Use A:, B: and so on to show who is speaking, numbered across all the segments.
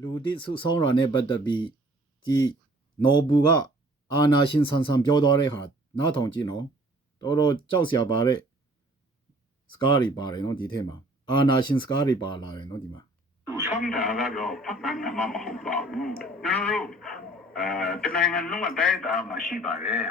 A: လူတစ်စုဆောင်းတာနဲ့ပတ်သက်ပြီးဒီနော်ဘူးကအာနာရှင်ဆန်ဆန်ပြောသွားတဲ့ဟာနားထောင်ကြည့်နော်တော်တော်ကြောက်စရာပါတဲ့စကားတွေပါတယ်နော်ဒီထဲမှာအာနာရှင်စကားတွေပါလာတယ်နော်ဒီမှာ
B: သူဆောင်တာကတော့ဖတ်ပန်းမှာမဟုတ်ပါဘူးကျွန်တော်တို့အဲတနိုင်ငံလုံးအတိုင်းအတာမှာရှိပါတယ်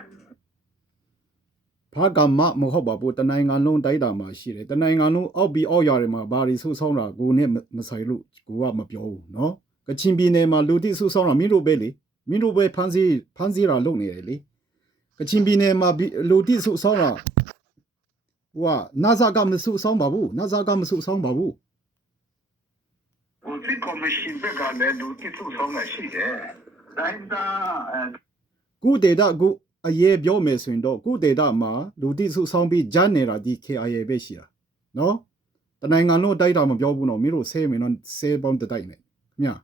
A: ဘာကမမဟုတ်ပါဘူးတနိုင်ငံလုံးတိုက်တာမှာရှိတယ်တနိုင်ငံလုံးအောက်ပြီးအောက်ရတယ်မှာဘာတွေစုဆောင်းတာကိုနဲ့မဆိုင်လို့ကိုကမပြောဘူးနော် ကချင်ပြည်နယ်မှာလူတစ်စုဆောင်းတာမင်းတို့ပဲလေမင်းတို့ပဲဖမ်းဆီးဖမ်းဆီးတာလုပ်နေတယ်လေကချင်ပြည်နယ်မှာလူတစ်စုဆောင်းတာဟိုကနာဇာကမစုဆောင်းပါဘူးနာဇာကမစုဆောင်းပါဘူး
B: ဟိုစစ်ကော်မရှင်ဘက်ကလည်းလူတိစုဆောင်တာရှိတယ်တိုင်းတာအဲ
A: ကုဒေတာကုအရေးပြောမယ်ဆိုရင်တော့ကုဒေတာမှာလူတိစုဆောင်းပြီးဂျန်နေတာဒီ KIA ပဲရှိတာနော်တနိုင်ငံလုံးတိုက်တာမပြောဘူးနော်မင်းတို့ဆဲမယ်နော်ဆဲပေါင်းတတိုက်နဲ့ခင်ဗျာ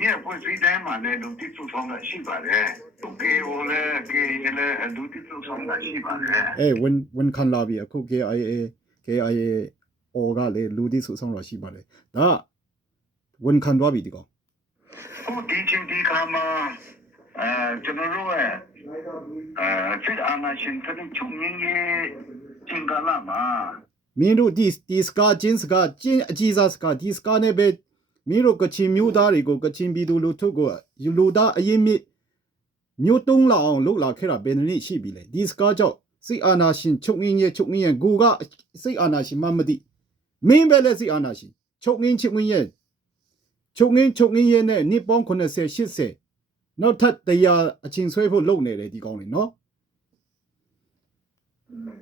B: မြေဖွဲ့စည်းတိုင်းမှာလည်းလူတိစုဆောင်တာရှိပါတယ်သူကေဟိုလည်းကေလည်းလူတိစုဆောင်တာရှိပါတယ်
A: အဲဝင်ဝင်ခံလာပြီအခု KIA KIA အော်ကလေလူတိစုဆောင်းတော့ရှိပါတယ်ဒါဝင်ခံသွားပြီဒီကောင်
B: ဟိုဒီချင်းဒီခါမှာအဲကျွန်တော်တို့ရဲ့အဲစစ်အာဏာရှင်တဲ့ချုပ်ငင်းကြီးကျင်ကလာမှာ
A: မင်းတို့ဒီဒီစကာချင်းစကာချင်းအကြီးစားစကာဒီစကာနဲ့ပဲ မင်းတို့ကချင်မျိုးသားတွေကိုကချင်ပြည်သူလူထုကိုယူလူသားအရင်မြစ်မျိုးတုံးလာအောင်လှုပ်လာခဲ့တာဘယ်နှစ်ရှိပြီလဲဒီစကာကြောင့်စိတ်အာနာရှင်ချုပ်ငင်းရဲ့ချုပ်ငင်းရဲ့ကိုကစိတ်အာနာရှင်မှမသိမင်းပဲလဲစိတ်အာနာရှင်ချုပ်ငင်းချုပ်ငင်းရဲ့ချုပ်ငင်းချုပ်ငင်းရဲ့နဲ့နှစ်ပေါင်း80 80နောက်ထပ်တရားအချင်းဆွဲဖို့လုပ်နေတယ်ဒီကောင်းလေးနော်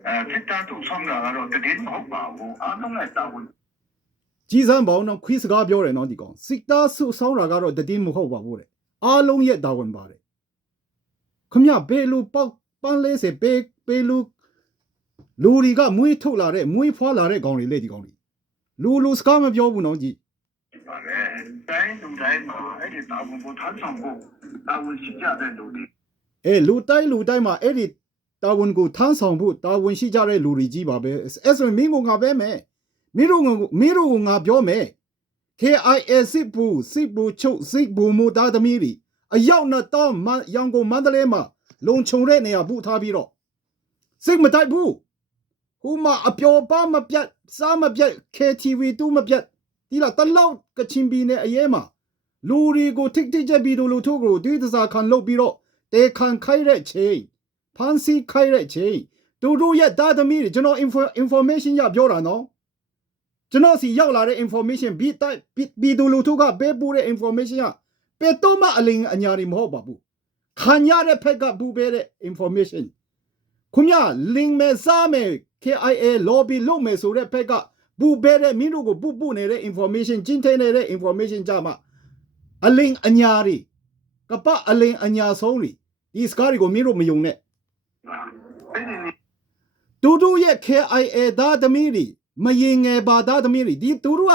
B: အဲစစ်တပ်သူဆောင်တာကတော့တည်င်းမဟုတ်ပါဘူးအားလုံးနဲ့တာဝန်
A: ကြီးစမ်းပေါင်းတော့ခွေးစကားပြောတယ်နော်ဒီကောင်စစ်သားစုဆောင်းတာကတော့တည်င်းမဟုတ်ပါဘူးတဲ့အားလုံးရဲ့တာဝန်ပါတယ်ခမရဘယ်လိုပေါက်ပန်းလဲစေဘေးဘေးလူလူတွေကမွေးထုတ်လာတဲ့မွေးဖွာလာတဲ့ကောင်တွေလေဒီကောင်တွေလူလူစကားမပြောဘူးနော်ကြည်
B: ပါလေတိုင်းလူတိုင်းမှာအဲ့ဒီတာဝန်ကိုထမ်းဆောင်ဖို့တာဝန်ရှိကြတဲ့လူတွေ
A: အဲလူတိုင်းလူတိုင်းမှာအဲ့ဒီတာဝန်ကိုထမ်းဆောင်ဖို့တာဝန်ရှိကြတဲ့လူတွေကြီးပါပဲအဲ့ဆိုရင်မင်းကငါပဲမယ် မင်းတို့ကမင်းတို့ကငါပြောမယ် KIA စစ်ဘူစစ်ဘူချုပ်စစ်ဘူမူသားသမီးတွေအရောက်နဲ့တော့မရန်ကုန်မန္တလေးမှာလုံခြုံတဲ့နေရာဘူထားပြီးတော့စိတ်မတိုက်ဘူးဟိုမှာအပျော်ပါမပြတ်စားမပြတ် KTV တူးမပြတ်ဒီလားတလောက်ကချင်ပြည်နယ်အရေးမှာလူတွေကိုထိတ်ထိတ်ကြပြီးတို့လူထုကိုဒီသစားခံလုပ်ပြီးတော့တေခံခိုက်တဲ့ချိန်ဖန်စီခိုက်တဲ့ချိန်သူတို့ရဲ့သားသမီးတွေကျွန်တော် info- information ရပြောတာနော် ကျွန်တော်စီရောက်လာတဲ့ information ဘီတိုက်ဘီဒူလူထုကပေးပို့တဲ့ information ကပေတော့မအလင်းအညာတွေမဟုတ်ပါဘူးခံရတဲ့ဖက်ကပူပေးတဲ့ information ခုမြလင်းမဲ့စားမဲ့ KIA lobby လုပ်မယ်ဆိုတဲ့ဖက်ကပူပေးတဲ့မင်းတို့ကိုပူပူနေတဲ့ information ကျင်းထနေတဲ့ information ကြမှာအလင်းအညာတွေကပအလင်းအညာဆုံးတွေဒီစကားတွေကိုမင်းတို့မယုံနဲ့
B: အဲ့ဒီ
A: တူတူရဲ့ KIA သားသမီးတွေ မရင်ငယ်ပါသားသမီးတွေဒီတူတူက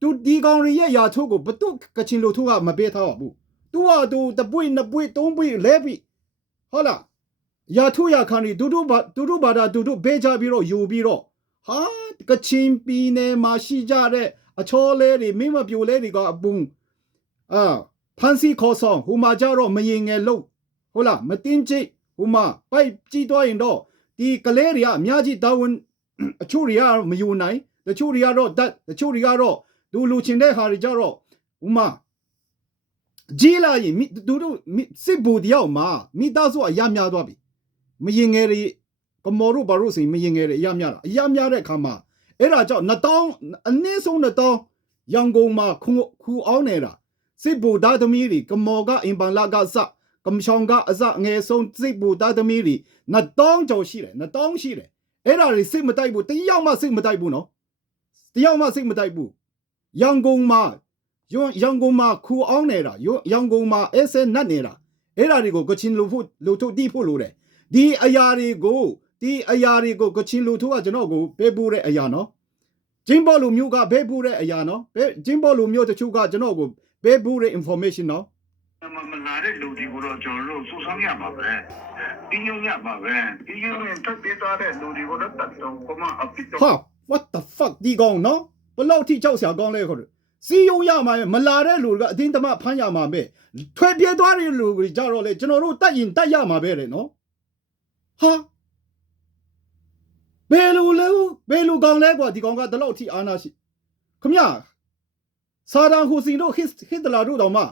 A: တူဒီကောင်တွေရဲ့ယာချိုးကိုဘတုကချင်လူထုကမပေးထားပါဘူးသူကသူတပွေနှစ်ပွေသုံးပွေလဲပြီးဟုတ်လားယာထုယာခန်တွေတူတူဘာတူတူဘာသာတူတူဘေးချပြီးတော့ယူပြီးတော့ဟာကချင်ပြည်နယ်မှာရှိကြတဲ့အချောလဲတွေမင်းမပြိုလဲတွေကအပုံအာဖန်စီခေါ်ဆောင်ဟိုမှာကြတော့မရင်ငယ်လို့ဟုတ်လားမတင်းချိတ်ဟိုမှာပိုက်ကြည့်တော့ရင်တော့ဒီကလေးတွေကအများကြီးတာဝန် အချို့တွေကမယူနိုင်တချို့တွေကတော့တတ်တချို့တွေကတော့သူလူချင်တဲ့ဟာတွေကြတော့ဥမာကြီးလာရင်မိသူတို့မိစစ်ဘူတယောက်မှာမိသားစုအရများသွားပြီမရင်ငယ်တွေကမော်တို့ဘာလို့ဆိုရင်မရင်ငယ်တွေအရများတာအရများတဲ့အခါမှာအဲ့ဒါကြောင့်2000အနည်းဆုံး2000ရန်ကုန်မှာခုခူအောင်နေတာစစ်ဘူသားသမီးတွေကမော်ကအင်ပန်လာကစကမ်ချောင်ကအစအငယ်ဆုံးစစ်ဘူသားသမီးတွေ2000ကျော်ရှိတယ်2000ရှိတယ် အဲ့ဒါတွေစိတ်မတိုက်ဘူးတယောက်မှစိတ်မတိုက်ဘူးနော်တယောက်မှစိတ်မတိုက်ဘူးရန်ကုန်မှာရန်ရန်ကုန်မှာခူအောင်နေတာရရန်ကုန်မှာအစဲနတ်နေတာအဲ့ဒါတွေကိုကချင်လူဖို့လူထုတ်တိဖို့လို့တယ်ဒီအရာတွေကိုဒီအရာတွေကိုကချင်လူထုတ်ကကျွန်တော်ကိုပေးပို့တဲ့အရာနော်ဂျင်းဘော်လူမျိုးကပေးပို့တဲ့အရာနော်ဘယ်ဂျင်းဘော်လူမျိုးတချို့ကကျွန်တော်ကိုပေးပို့တဲ့ information နော်
B: မမလာတဲ့လူတွေကိုတော့ကျွန်တော်တို့စူးစမ်းရမှာပဲဒီညုံရမှာပဲဒီညုံရင်တက်ပေးသွားတဲ့လူတွေကိုတော့တတ်တော့ကမအပစ်တော့
A: ဟာ what the fuck ဒီကောင်နော်ဘယ်လောက်ထိကြောက်စရာကောင်းလဲခေါ်တယ်စီယုံရမှာပဲမလာတဲ့လူတွေကအတင်းတမဖမ်းရမှာပဲထွေပြေးသွားတဲ့လူတွေကြတော့လေကျွန်တော်တို့တတ်ရင်တတ်ရမှာပဲတဲ့နော်ဟာဘယ်လိုလဲဘယ်လိုကောင်းလဲကွာဒီကောင်ကဒီလောက်အထိအာနာရှိခမရဆာဒန်ဟူစီတို့ဟစ်ဟစ်တလာတို့တော့မှ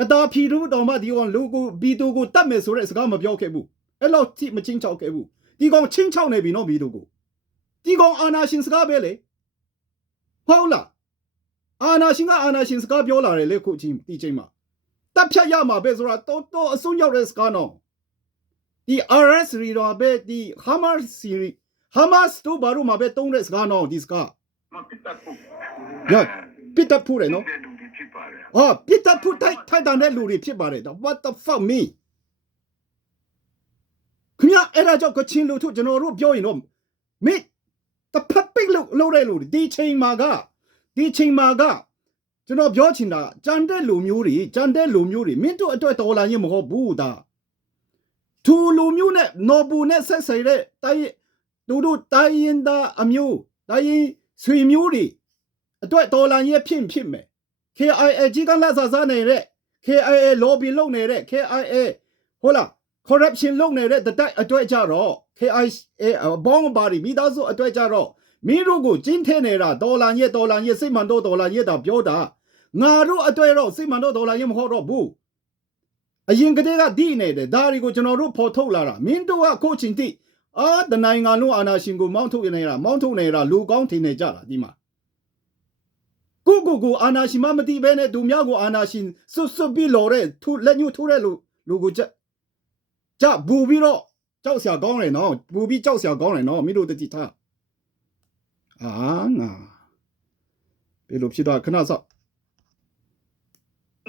A: ကတာဖီတို့တော့မှဒီကောင်လူကိုဘီတိုကိုတတ်မယ်ဆိုတဲ့စကားမပြောခဲ့ဘူးအဲ့လောက်ထိမချင်းချောက်ခဲ့ဘူးဒီကောင်ချင်းချောက်နေပြီနော်ဘီတိုကိုဒီကောင်အာနာရှင်စကားပဲလေဟုတ်လားအာနာရှင်ကအာနာရှင်စကားပြောလာတယ်လေခုချင်းဒီချိန်မှာတပ်ဖြတ်ရမှာပဲဆိုတာတော့တော့အစွန်းရောက်တဲ့စကားနော်ဒီ RS ရီတော့ပဲဒီ Hamas စီရီ Hamas တို့ဘာလို့မှာပဲတုံးတဲ့စကားနော်ဒီစကား
B: မပစ်တတ်ဘူး
A: ရပစ်တပ်ဖူးတယ်နော်
B: တဲ့လူတွေ ဖြစ်ပါတယ်
A: ဟာပစ်တပ်ဖူးထိုက်ထိုက်တန်တဲ့လူတွေဖြစ်ပါတယ် what the fuck me ခင်ဗျအဲ့ဒါကြောင့်ကချင်းလူတို့ကျွန်တော်တို့ပြောရင်တော့မေတဖက်ပိတ်လို့လို့တဲ့လူတွေဒီချိန်မှာကဒီချိန်မှာကကျွန်တော်ပြောချင်တာကြံတဲ့လူမျိုးတွေကြံတဲ့လူမျိုးတွေမင်းတို့အတွက်တော်လာရင်မဟုတ်ဘူးဒါသူလူမျိုးနဲ့နော်ဘူးနဲ့ဆက်ဆံတဲ့တိုင်းသူတို့တိုင်းရင်သားအမျိုးတိုင်းရင်ဆွေမျိုးတွေအတွက်တော်လာရင်ဖြစ်ဖြစ်မယ် KIA ကြီးကလာစားစားနေတဲ့ KIA lobby လုပ်နေတဲ့ KIA ဟုတ်လား corruption လုပ်နေတဲ့တတိုက်အတွက်ကြတော့ KIA ဘောင်းပါရီမိသားစုအတွက်ကြတော့မင်းတို့ကိုကျင်းထဲနေတာဒေါ်လာညက်ဒေါ်လာညက်စိတ်မှန်တော့ဒေါ်လာညက်တာပြောတာငါတို့အတွေ့တော့စိတ်မှန်တော့ဒေါ်လာရင်မဟုတ်တော့ဘူးအရင်ကတည်းကဒီနေတယ်ဒါတွေကိုကျွန်တော်တို့ဖော်ထုတ်လာတာမင်းတို့ကကိုချင်းတိအာတနိုင်ငံလုံးအာနာရှင်ကိုမောင်းထုတ်နေတာမောင်းထုတ်နေတာလူကောင်းထင်နေကြတာဒီမှာ ကိုကိုကိုအာနာရှင်မမတိဘဲနဲ့သူများကိုအာနာရှင်စွတ်စွတ်ပြီးလော်တဲ့သူလက်ညှိုးထိုးတဲ့လူလူကိုကြက်ကြဘူပြီးတော့ကြောက်စရာကောင်းတယ်နော်ဘူပြီးကြောက်စရာကောင်းတယ်နော်မင်းတို့တတိထားအာငါဘယ်လိုဖြစ်တော့ခဏစော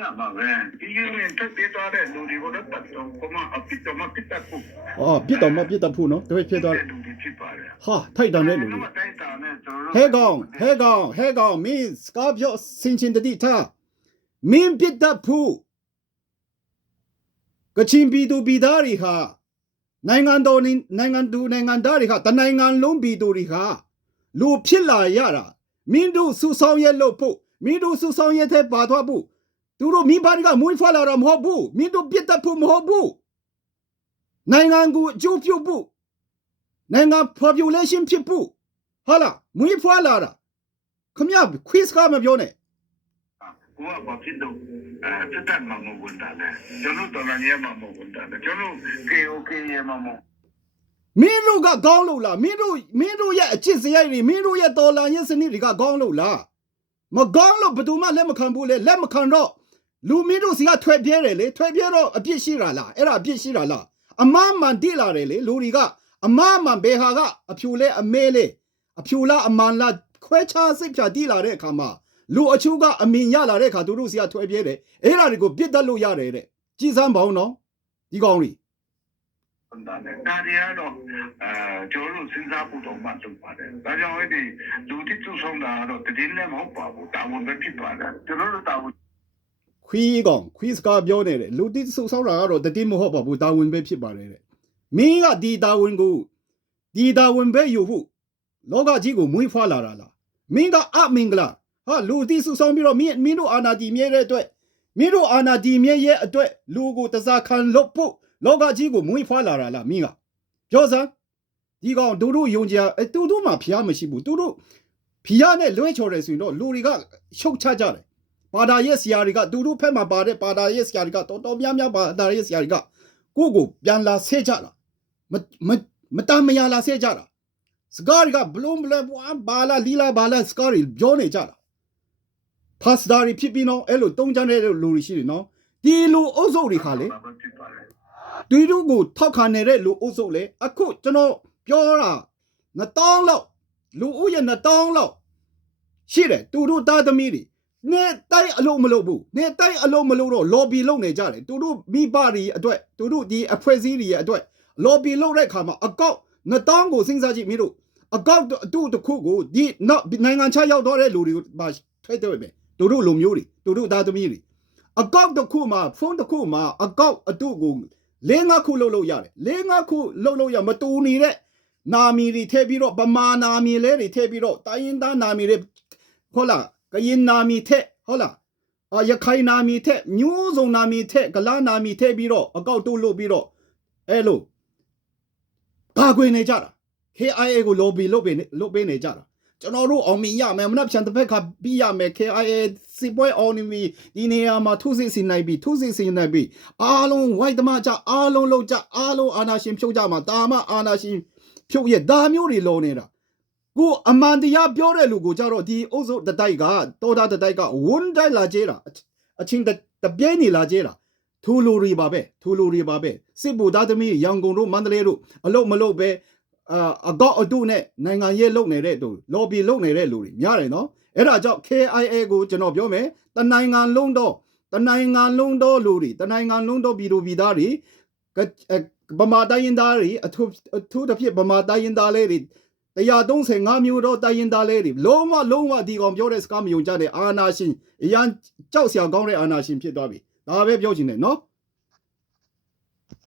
A: က်
B: ညမှာပဲဒီရင်တက်ပြသွားတဲ့လူတွေကိုတော့တတ်တော့ကမအပစ်တော့မပစ်တတ်ဘူး
A: အော်ပြစ်တော့မပြစ်တတ်ဘူးနော်တပည့်ဖြစ်သွား
B: တဲ့လူတွေဖြစ်ပါတယ်
A: ဟာထိုက်တန်တဲ့လူတွေ
B: တိုက်တာနဲ့ကျွန်တော်
A: ဟဲကောင်ဟဲကောင်ဟဲကောင်မင်းစကားပြောစင်ချင်းတတိထားမင်းပြစ်တတ်ဘူးကချင်ပြည်သူပြည်သားတွေဟာနိုင်ငံတော်နေနိုင်ငံသူနိုင်ငံသားတွေဟာတနိုင်ငံလုံးပြည်သူတွေဟာလူဖြစ်လာရတာမင်းတို့စူဆောင်ရဲလို့ဖို့မင်းတို့စူဆောင်ရဲတဲ့ပါသွားဖို့ သူတို့မိဘတွေကမွေးဖွားလာတာမဟုတ်ဘူးမင်းတို့ပြစ်တတ်ဖို့မဟုတ်ဘူးနိုင်ငံကိုအကျိုးပြုဖို့နိုင်ငံ population ဖြစ်ဖို့ဟာလားမွေးဖွားလာတာခမရခွစ်ကမပြောနဲ့
B: ကိုကဘာဖြစ်တော့အဲတက်တတ်မှာမဟုတ်ဘူးတာလေကျွန်တော်တော်လည်းမှာမဟုတ်ဘူးတာလေကျွန်တော် KOK ရမှာမဟုတ်
A: မင်းတို့ကကောင်းလို့လားမင်းတို့မင်းတို့ရဲ့အချစ်စရိုက်တွေမင်းတို့ရဲ့တော်လန်ရဲ့စနစ်တွေကကောင်းလို့လားမကောင်းလို့ဘယ်သူမှလက်မခံဘူးလေလက်မခံတော့ လူမင်းတို့စီကထွက်ပြဲတယ်လေထွက်ပြဲတော့အပြစ်ရှိတာလားအဲ့ဒါအပြစ်ရှိတာလားအမမှန်တိလာတယ်လေလူတွေကအမမှန်ဘယ်ဟာကအဖြူလဲအမဲလဲအဖြူလားအမှန်လားခွဲခြားစိတ်ဖြာတိလာတဲ့အခါမှာလူအချို့ကအမင်ရလာတဲ့အခါသူတို့စီကထွက်ပြဲတယ်အဲ့ဒါတွေကိုပြစ်တတ်လို့ရတယ်တဲ့ကြည်စမ်းပါဦးနော်ဒီကောင်းလေး
B: ဘူးတာလေဒါတွေကတော့အဲကျွန်တော်တို့စဉ်းစားဖို့တော့မှလုပ်ပါတယ်ဒါကြောင့်အဲ့ဒီလူတိကျဆုံးတာတော့တည်င်းလည်းမဟုတ်ပါဘူးတာဝန်ပဲဖြစ်ပါတယ်ကျွန်တော်တို့တာဝန်
A: ခွီးကောင်ခွီးစကားပြောနေတယ်လူတိဆုပ်ဆောက်တာကတော့တတိမဟုတ်ပါဘူးတာဝန်ပဲဖြစ်ပါတယ်တဲ့မင်းကဒီတာဝန်ကိုဒီတာဝန်ပဲယူဖို့လောကကြီးကိုမွေးဖွားလာတာလားမင်းကအမင်္ဂလာဟာလူတိဆုပ်ဆောက်ပြီးတော့မင်းမင်းတို့အာနာတီမြဲတဲ့အတွက်မင်းတို့အာနာတီမြဲရဲ့အတွက်လူကိုတစားခံလို့ဖို့လောကကြီးကိုမွေးဖွားလာတာလားမင်းကပြောစမ်းဒီကောင်တို့တို့ယုံကြည်အဲတူတို့မှဖျားမရှိဘူးတူတို့ဖျားနဲ့လွဲချော်တယ်ဆိုရင်တော့လူတွေကရှုတ်ချကြတယ် ပါတာရဲ့ဆရာတွေကသူတို့ဖက်မှာပါတဲ့ပါတာရဲ့ဆရာတွေကတော်တော်များများပါတာရဲ့ဆရာတွေကကိုယ့်ကိုပြန်လာဆဲကြတာမမမတမ်းမရလာဆဲကြတာစကားတွေကဘလုံးဘလဲဘွာဘာလာလီလာဘာလာစကားတွေပြောနေကြတာဖတ်စတာတွေဖြစ်ပြီးတော့အဲ့လိုတုံးချမ်းတဲ့လူတွေရှိတယ်နော်ဒီလိုအုပ်စုတွေခါလေ
B: တာပဲဖြစ်ပါတယ်
A: ဒီတို့ကိုထောက်ခံနေတဲ့လူအုပ်စုလေအခုကျွန်တော်ပြောတာ2000လောက်လူဦးရဲ့2000လောက်ရှိတယ်သူတို့သားသမီးတွေ နေတိုက်အလုံးမလုပ်ဘူးနေတိုက်အလုံးမလုပ်တော့ lobby လုပ်နေကြတယ်သူတို့မိဘတွေအတွက်သူတို့ဒီအဖွဲ့အစည်းတွေရဲ့အတွက် lobby လုပ်တဲ့အခါမှာအကောက်2000ကိုစဉ်းစားကြည့်မင်းတို့အကောက်အတူတစ်ခုကိုဒီနောက်နိုင်ငံခြားရောက်တော့တဲ့လူတွေကိုပါထိုက်တယ်ပဲသူတို့လူမျိုးတွေသူတို့သားသမီးတွေအကောက်တစ်ခုမှာဖုန်းတစ်ခုမှာအကောက်အတူကိုလေးငါခုလုပ်လို့ရတယ်လေးငါခုလုပ်လို့ရမတူနေတဲ့နာမည်တွေထည့်ပြီးတော့ဗမာနာမည်လဲတွေထည့်ပြီးတော့တိုင်းရင်းသားနာမည်တွေဟုတ်လား ကရင်နာမီထက်ဟုတ်လားအာရခိုင်နာမီထက်မျိုးစုံနာမီထက်ကလားနာမီထက်ပြီးတော့အကောက်တို့လို့ပြီးတော့အဲ့လိုကာကွယ်နေကြတာ KIA ကို lobby လုပ်ပေးနေလုပ်ပေးနေကြတာကျွန်တော်တို့အောင်မြင်ရမယ်မနှက်ချန်တစ်ဖက်ကပြီးရမယ် KIA စီပွဲအောင်နေပြီဒီနေရာမှာထုစစ်စီနိုင်ပြီထုစစ်စီနိုင်ပြီအားလုံး white တမကြအားလုံးလုံးကြအားလုံးအာနာရှင်ဖြုတ်ကြမှာတာမအာနာရှင်ဖြုတ်ရဲ့ဒါမျိုးတွေလုံးနေတာ ကိုအမှန်တရားပြောတဲ့လူကိုကြတော့ဒီအုပ်စုတတိုက်ကတောတာတတိုက်ကဝန်းတိုက်လာကြတာအချင်းတပြဲနေလာကြတာထူလူတွေပါပဲထူလူတွေပါပဲစစ်ဘူသားသမီးရန်ကုန်တို့မန္တလေးတို့အလုတ်မလုတ်ပဲအာအကောက်အတုနဲ့နိုင်ငံရေးလုပ်နေတဲ့တို့ lobby လုပ်နေတဲ့လူတွေများတယ်နော်အဲ့ဒါကြောင့် KIA ကိုကျွန်တော်ပြောမယ်တနိုင်ငံလုံးတော့တနိုင်ငံလုံးတော့လူတွေတနိုင်ငံလုံးတော့ပြည်သူပြည်သားတွေကဗမာတိုင်းရင်းသားတွေအထူးအထူးတစ်ဖြစ်ဗမာတိုင်းရင်းသားလေးတွေ 135မျိုးတော့တိုင်းရင်သားလေးတွေလုံးဝလုံးဝဒီကောင်ပြောတဲ့စကားမယုံကြတဲ့အာနာရှင်အရန်ကြောက်စရာကောင်းတဲ့အာနာရှင်ဖြစ်သွားပြီဒါပဲပြောချင်တယ်နော်